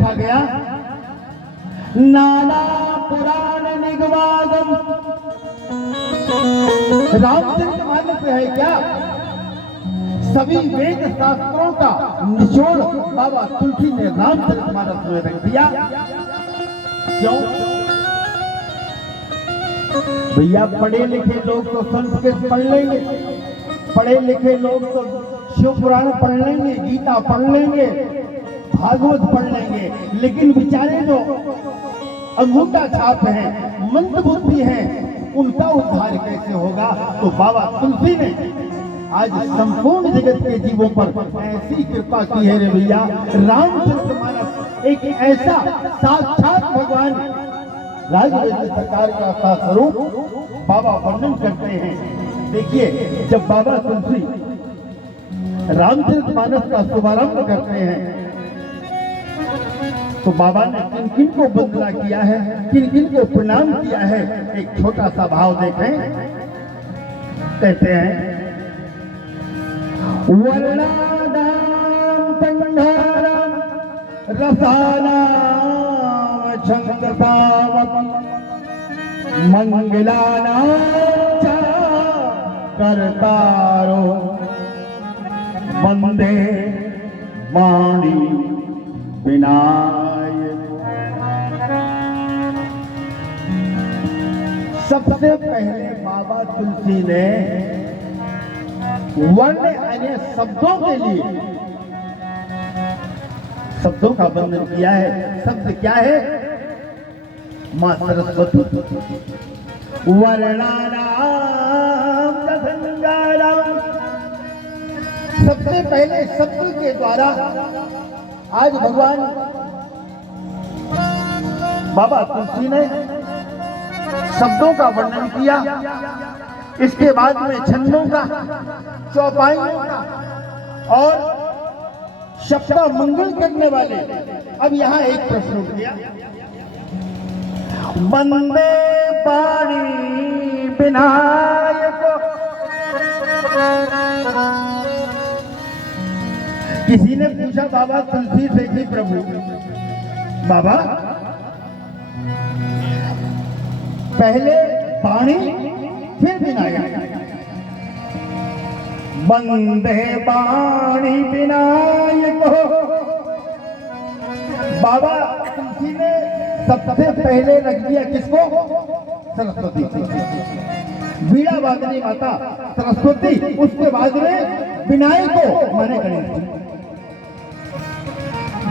लिखा गया, नाना पुराण निगमागम। रामचरितमानस है क्या? सभी वेद शास्त्रों का निचोड़ बाबा तुलसी ने रामचरितमानस में रख दिया। क्यों भैया? पढ़े लिखे लोग तो संस्कृत पढ़ लेंगे, पढ़े लिखे लोग तो शिव पुराण पढ़ लेंगे, गीता पढ़ लेंगे, भागवत पढ़ लेंगे, लेकिन बेचारे जो अंगूठा छाप हैं, मंद बुद्धि हैं, उनका उद्धार कैसे होगा? तो बाबा तुलसी ने आज संपूर्ण जगत के जीवों पर ऐसी कृपा की है रे भैया। रामचरितमानस एक ऐसा साक्षात भगवान राजवेद सरकार का स्वरूप बाबा वर्णन करते हैं। देखिए, जब बाबा तुलसी रामचरितमानस का शुभारंभ करते हैं तो बाबा ने किन किन को बंदना किया है, किन किन को प्रणाम किया है, एक छोटा सा भाव देखें। कहते हैं, वर्णानां पंडारं रसानां छन्दसावत् मंगलानां च कर्तारो वंदे वाणी विनायक। सबसे पहले बाबा तुलसी ने वर्ण यानी शब्दों के लिए शब्दों का वर्णन किया है। शब्द क्या है? मां सरस्वती। वर्णानां संगाराम। सबसे पहले शब्द के द्वारा आज भगवान बाबा तुलसी ने शब्दों का वर्णन किया। इसके बाद में छंदों का, चौपाइयों का और शब्द मंगल करने वाले। अब यहां एक प्रश्न उठ गया, वंदे वाणी विनायक। किसी ने पूछा बाबा तुलसी से कि प्रभु बाबा पहले वाणी फिर विनायक, वंदे वाणी विनायक। बाबा तुलसी ने सबसे पहले रख दिया किसको? सरस्वती। वीणा वादनी माता सरस्वती, उसके बाद में विनायक को माने गणेश।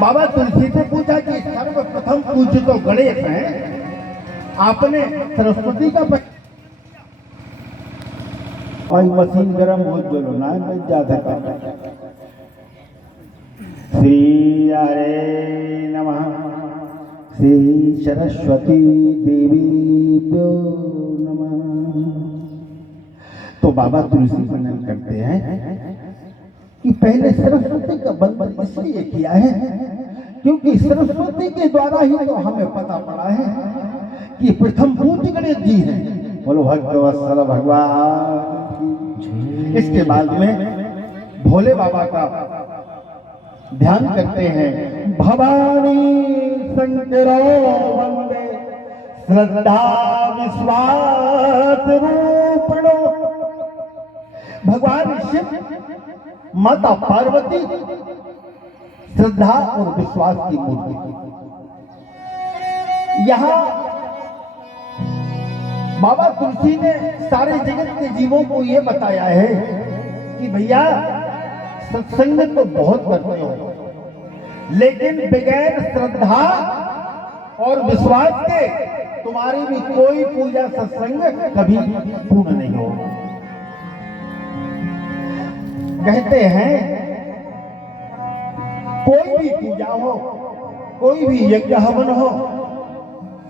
बाबा तुलसी से पूछा कि सर्वप्रथम पूज्य तो गणेश हैं, आपने सरस्वती का और मशीन गरम हो बोलो ना बच जाता का। श्री हरे नमः। श्री सरस्वती देवीभ्यो नमः। तो बाबा तुलसी वर्णन करते हैं कि पहले सरस्वती का बंधन इसलिए किया है क्योंकि सरस्वती के द्वारा ही तो हमें पता पड़ा है कि प्रथम पूज्य गणेश जी हैं। बोलो भक्तवत्सल भगवान। इसके बाद में भोले बाबा का ध्यान करते हैं। भवानी शंकरो वंदे श्रद्धा विश्वास रूपिणो। भगवान शिव, माता पार्वती श्रद्धा और विश्वास की मूर्ति। यहां बाबा तुलसी ने सारे जगत के जीवों को यह बताया है कि भैया सत्संग तो बहुत करते हो, लेकिन बगैर श्रद्धा और विश्वास के तुम्हारी भी कोई पूजा सत्संग कभी पूर्ण नहीं हो। कहते हैं कोई भी पूजा हो, कोई भी यज्ञ हवन हो,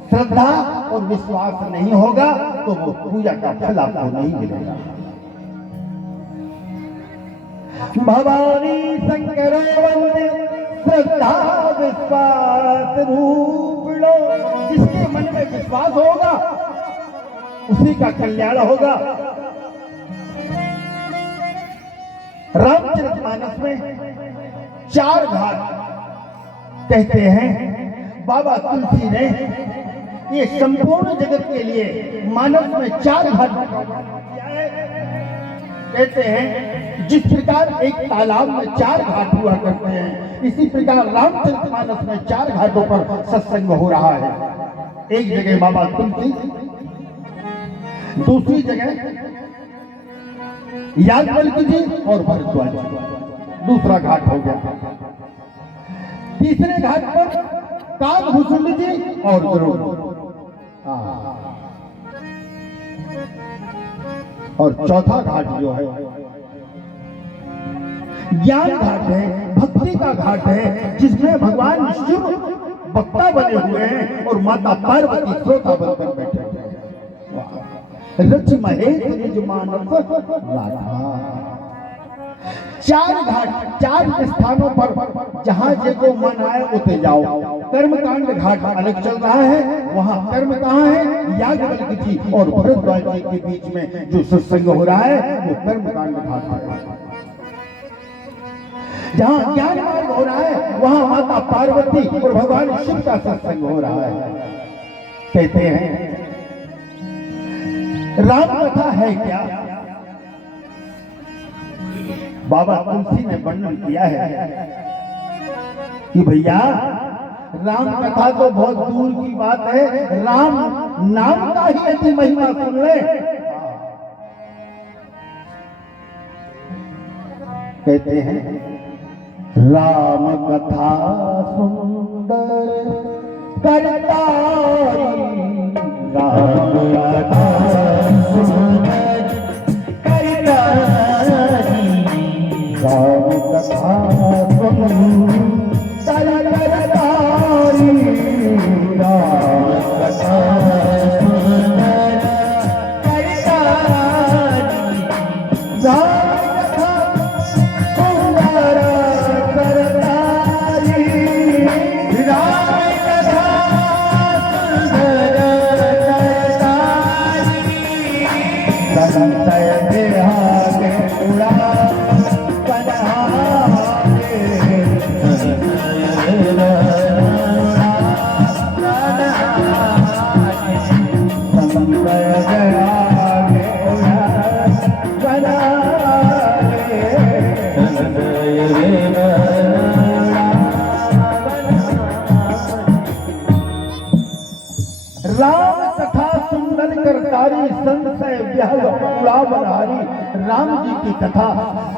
श्रद्धा और विश्वास नहीं होगा तो वो पूजा का फल आपको नहीं मिलेगा। भवानी शंकर वंदे श्रद्धा विश्वास रूपिणो। जिसके मन में विश्वास होगा उसी का कल्याण होगा। रामचरितमानस में 4 घाट कहते हैं बाबा तुलसी ने ये संपूर्ण जगत के लिए मानस में 4 घाट किया है। कहते हैं जिस प्रकार एक तालाब में 4 घाट हुआ करते हैं, इसी प्रकार रामचरितमानस में 4 घाटों पर सत्संग हो रहा है। एक जगह बाबा तुलसी, दूसरी जगह याज्ञवल्क्य जी और भरद्वाज जी, दूसरा घाट हो गया। तीसरे घाट पर काकभूषुंड जी और द्रोण, और चौथा घाट जो है ज्ञान घाट है, भक्ति का घाट है, जिसमें भगवान शिव वक्ता बने हुए हैं और माता पार्वती श्रोता बनकर बैठे हैं। रच महेश निज मानस राधा। 4 घाट, 4 स्थानों पर जहां जो मन आए उसे जाओ। कर्मकांड घाट अलग चल रहा है, वहां कर्म कहाँ है? याज्ञवल्क्य जी और भरद्वाज जी के बीच में जो सत्संग हो रहा है वो कर्मकांड घाट है। जहां ज्ञान मार्ग हो रहा है वहां माता पार्वती और भगवान शिव का सत्संग हो रहा है। कहते हैं राम कथा है क्या? बाबा तुलसी ने वर्णन किया है कि भैया राम कथा तो बहुत दूर की बात है, राम नाम का ही यदि महिमा सुन ले। कहते हैं राम कथा सुंदर करतारी, राम कथा सुंदर करतारी, राम कथा सुंदर करतारी, राम कथा सुंदर करतारी, संशय व्याल उड़ावनहारी। राम जी की कथा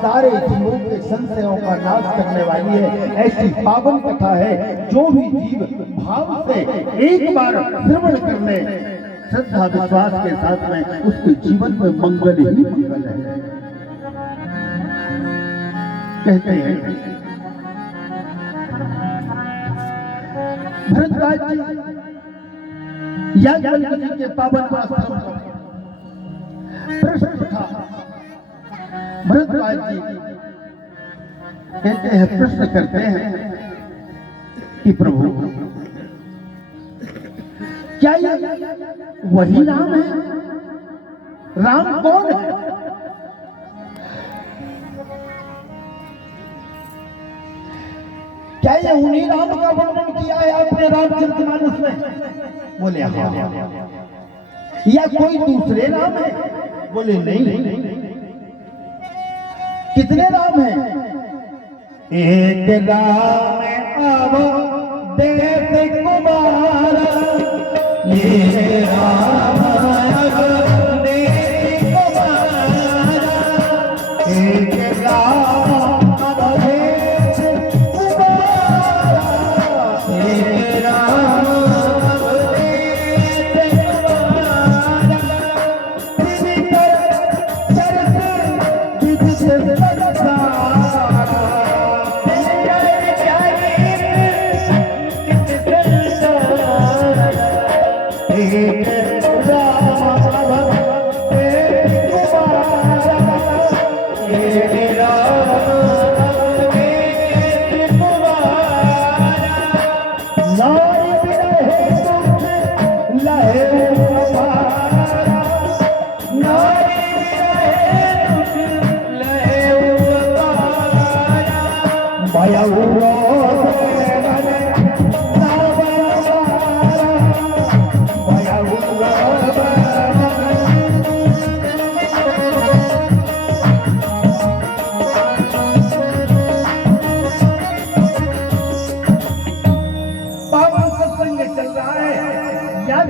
सारे जीवों के संशयों का नाश करने वाली है। ऐसी पावन कथा है, जो भी जीव भाव से एक बार श्रवण कर ले, श्रद्धा विश्वास के साथ में, उसके जीवन में मंगल ही मंगल है। कहते हैं भरद्वाज जी याज्ञवल्क्य जी के पावन आश्रम प्रश्न था। भरद्वाज जी कहते हैं, प्रश्न करते हैं कि प्रभु क्या ये वही राम है? राम कौन है? क्या ये उन्हीं राम का वर्णन किया है आपने रामचरितमानस में? बोले हाँ। या कोई दूसरे राम है? बोले नहीं। कितने राम हैं? एक राम आवो देव कुमार, ये राम अब देव कुमार, एक राम अब देव कुमार, एक राम अब देव कुमार,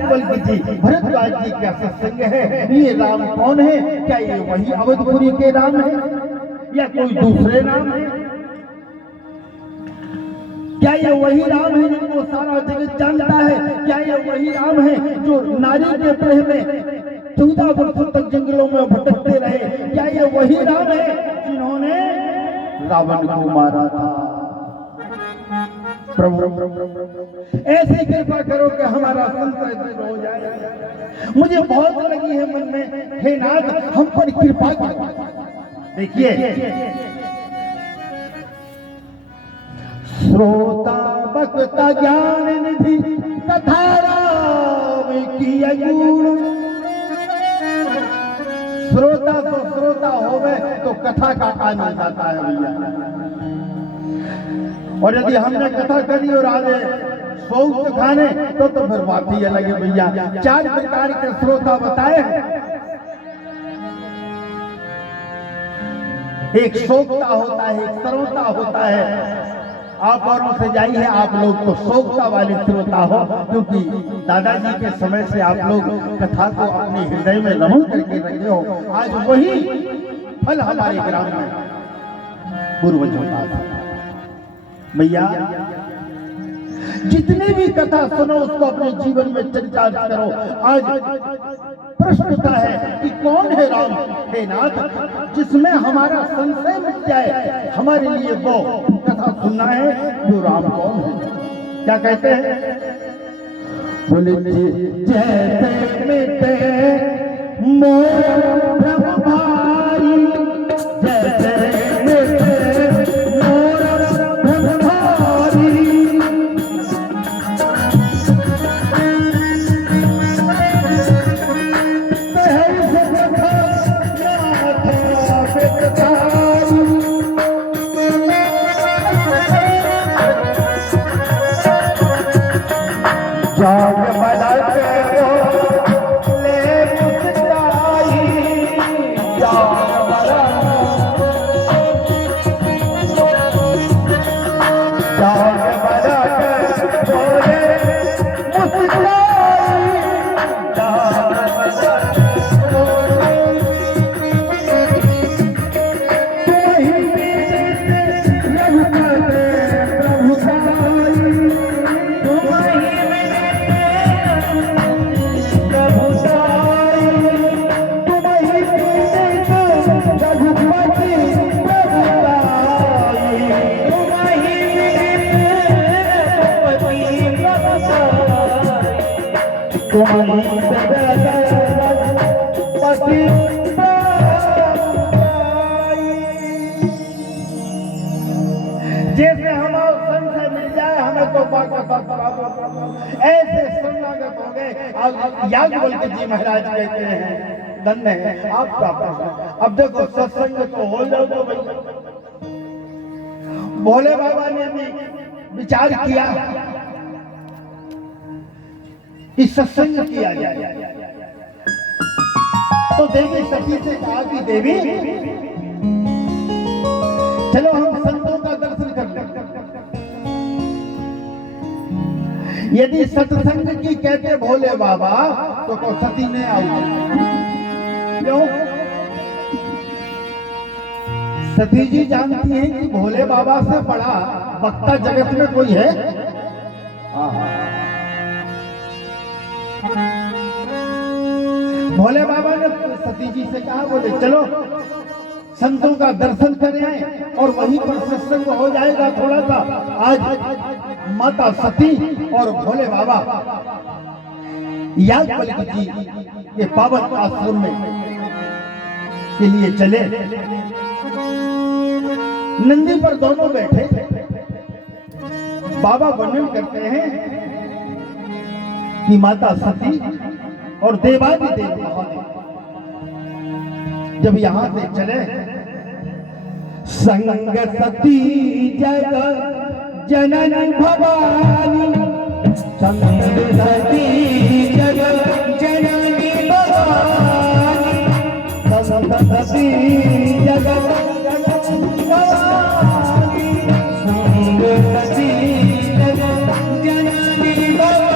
याज्ञवल्क्य जी भरद्वाज जी का सत्संग है, ये राम कौन है? क्या ये वही अवधपुरी के राम है या कोई दूसरे नाम है? क्या ये वही राम है जिनको सारा जगत जानता है? क्या ये वही राम है जो नारी के प्रेम में 14 वर्षों तक जंगलों में भटकते रहे? क्या ये वही राम है जिन्होंने रावण को मारा था? प्रभु ऐसी कृपा करो कि हमारा संशय दूर हो जाए। मुझे बहुत लगी है मन में, हे नाथ हम पर कृपा करो। देखिए, श्रोता बक्ता ज्ञान निधि कथा राम की गुण। श्रोता तो श्रोता होवे तो कथा का काम मिल जाता है भैया। और यदि हमने कथा करी और आगे शौक खाने तो फिर बात ही अलग है भैया। 4 प्रकार के श्रोता बताए हैं। एक शोकता होता है, एक श्रोता होता है। आप औरों से जाइए, आप लोग तो शोकता वाले श्रोता हो, क्योंकि दादाजी के समय से आप लोग कथा को अपने हृदय में रमण करके रखे हो। आज वही फल हमारे ग्राम में पूर्वजों का था भैया। जितनी भी कथा सुनो उसको अपने जीवन में चरितार्थ करो। आज प्रश्न उठा है कि कौन है राम? हे नाथ, जिसमें हमारा संशय मिट जाए, हमारे लिए वो कथा सुनना है। जो राम कौन है? क्या कहते हैं? बोले जैसे मिटे मोर भ्रम भारी, जैसे मिटे मोर भ्रम भारी, जाग बदलते हो ले मुस्काई, जाग बदलते हो ले मुस्काई, जाग बदलते हो तुम्हीं रघुपति प्रभु साई, जैसे हमारा संशय मिल जाए हमें तो ऐसे शरणागत हो गए। याज्ञवल्क्य जी महाराज कहते हैं, धन्य है आपका प्रश्न। अब देखो सत्संग तो हो जाओ तो भाई। भोले बाबा ने भी विचार किया कि सत्संग किया जाए, तो देवी सती से कहा कि देवी चलो हम संतों का दर्शन कर लें। यदि सत्संग की कहते भोले बाबा तो सती ने आओ। क्यों? सती जी जानती हैं कि भोले बाबा से बड़ा वक्ता जगत में कोई है? भोले बाबा ने सती जी से कहा, बोले चलो संतों का दर्शन करें और वहीं पर सत्संग हो जाएगा थोड़ा सा। आज माता सती और भोले बाबा याज्ञवल्क्य जी के पावन आश्रम में के लिए चले। नंदी पर दोनों बैठे। बाबा वर्णन करते हैं कि माता सती और देवादिदेव महादेव जब यहां से चले, संग सती जग जननी भवानी, संग सती जग जननी भवानी, संग सती जग जननी भवानी, संग सती जग जननी भवानी।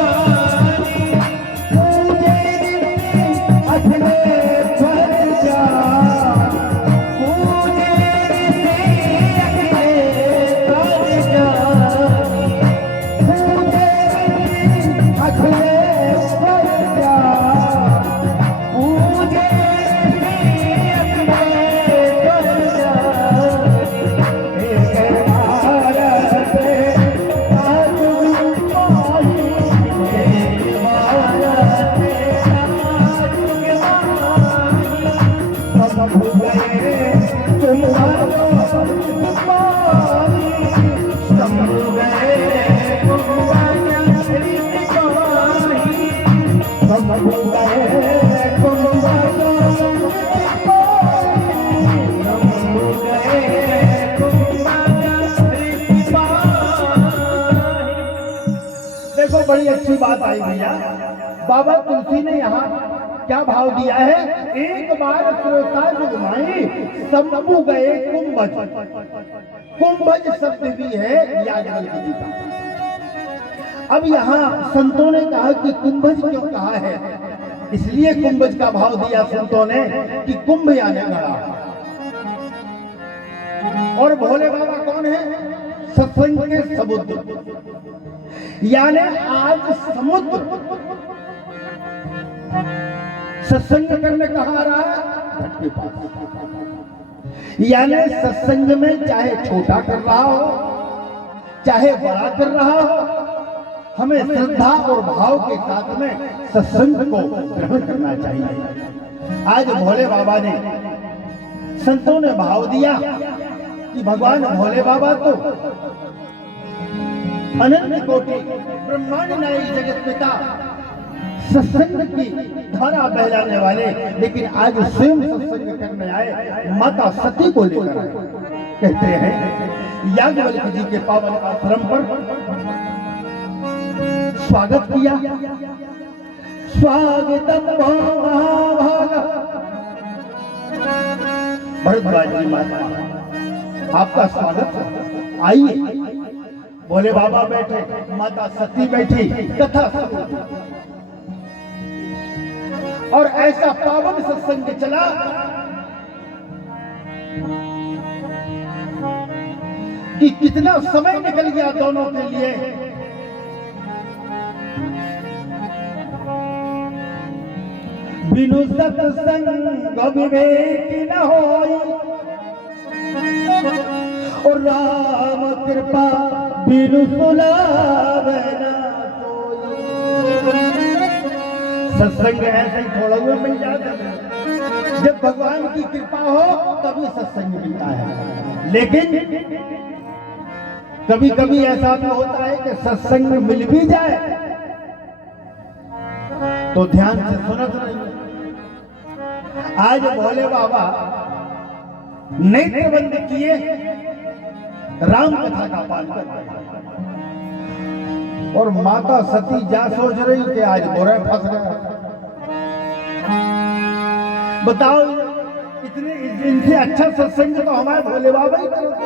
देखो बड़ी अच्छी बात आई भैया, बाबा तुलसी ने यहाँ क्या भाव दिया है, एक बार त्रेता युग में शंभु गए कुंभज। कुंभज शब्द भी है याज्ञवल्क्य जी का। अब यहाँ संतों ने कहा कि कुंभज क्यों कहा है, इसलिए कुंभज का भाव दिया संतों ने कि कुंभ यानी घड़ा। और भोले बाबा कौन है, सत्संग के समुद्र, यानी आज समुद्र सत्संग करने कहाँ आ रहा है, घट के पास। यानी सत्संग में चाहे छोटा कर रहा हो चाहे बड़ा कर रहा हो, हमें श्रद्धा और भाव के साथ में सत्संग को ग्रहण करना चाहिए। आज भोले बाबा ने, संतों ने भाव दिया कि भगवान भोले बाबा तो अनंत कोटि ब्रह्मांड नायक जगत पिता, सत्संग की धारा बहलाने वाले, लेकिन आज स्वयं सत्संग करने आए माता सती को लेकर आए। कहते हैं याज्ञवल्क्य जी के पावन आश्रम पर स्वागत किया। स्वागतम महाभाग, भरद्वाज जी माता आपका स्वागत, आइए। भोले बाबा बैठे, माता सती बैठी, कथा सुनी। और ऐसा पावन सत्संग चला कि कितना समय निकल गया दोनों के लिए। बिनु सत्संग विवेक न होई, और राम कृपा बिनु सुलावे न सोई। सत्संग ऐसे ही थोड़ा हुआ मिल जाता है, जब भगवान की कृपा हो तभी सत्संग मिलता है। लेकिन कभी कभी ऐसा भी होता है कि सत्संग मिल भी जाए तो ध्यान से सुनत नहीं। आज भोले बाबा नेत्र बंद किए, राम कथा का पाठ कर रहे हैं, और माता सती जा सोच रही कि आज बुरा फंस गया। बताओ, इतने इनसे अच्छा सत्संग तो हमारे भोले बाबा ही करते।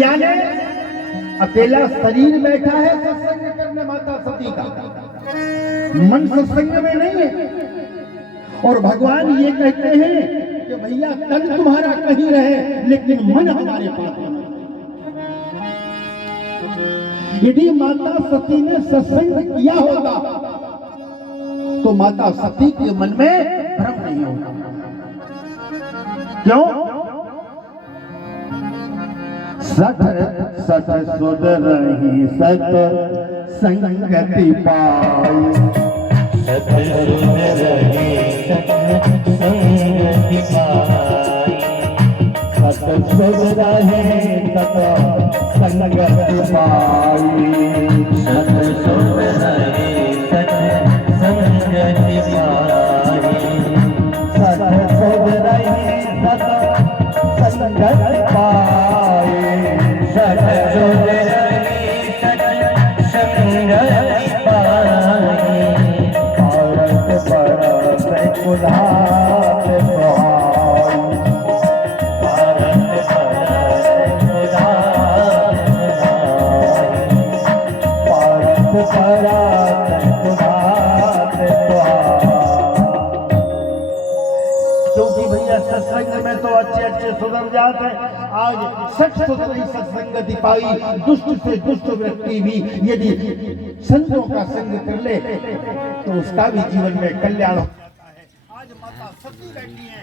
यानी अकेला शरीर बैठा है सत्संग करने माता सती का, मन सत्संग में नहीं है। और भगवान ये कहते हैं कि भैया तन तुम्हारा कहीं रहे लेकिन मन हमारे पास है। यदि माता सती ने सत्संग किया होगा तो माता सती के मन में भ्रम नहीं होगा। क्यों? सठ सठ सुध रही सत संगति पाई, सत सुध रही सत संगति पाई, सत सुध रहे सत संगति पाई, सत सुध रहे सत संगति पाई, सत सुध रहे सत संगति पाई, सत सुध रहे सत संगति पाई। भारत परत कुलात सुहाई, भारत परत कुलात सुहाई, भारत परत कुलात सुहाई। क्योंकि भैया सत्संग में तो अच्छे अच्छे सुधर जाते हैं। आज सच सुधरी सत्संगति पाई, दुष्ट से दुष्ट व्यक्ति भी यदि संतों का संग कर ले तो उसका भी जीवन में कल्याण हो जाता है। आज माता सती बैठी है।